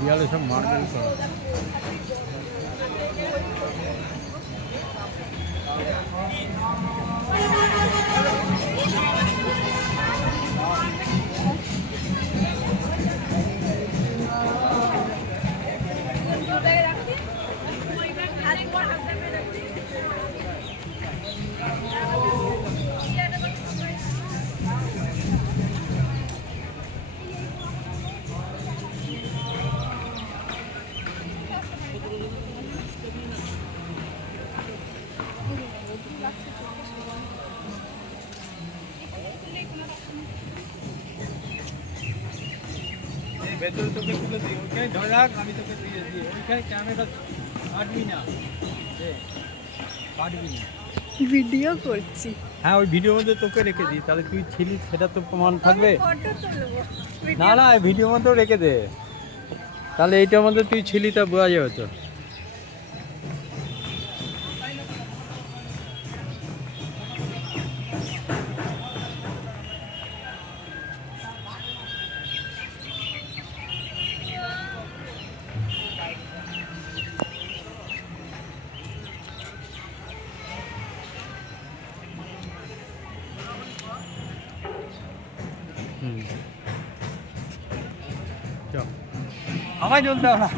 দেয়ালে সব মার্বেল করা। ভেতরে তোকে তুলে দিই, ওইখানে ধরে রাখ, আমি তোকে দিয়ে দিই। ওইখানে ক্যামেরা কাটবি না, কাটবি না। ভিডিও করছি। হ্যাঁ, ওই ভিডিওর মধ্যে তোকে রেখে দিই, তাহলে তুই ছিলি সেটা তো প্রমাণ থাকবে। না না, ভিডিওর মধ্যেও রেখে দে, তাহলে এইটার মধ্যে তুই ছিলি তা বোঝা যাবে তো। আমায় জল দাও না।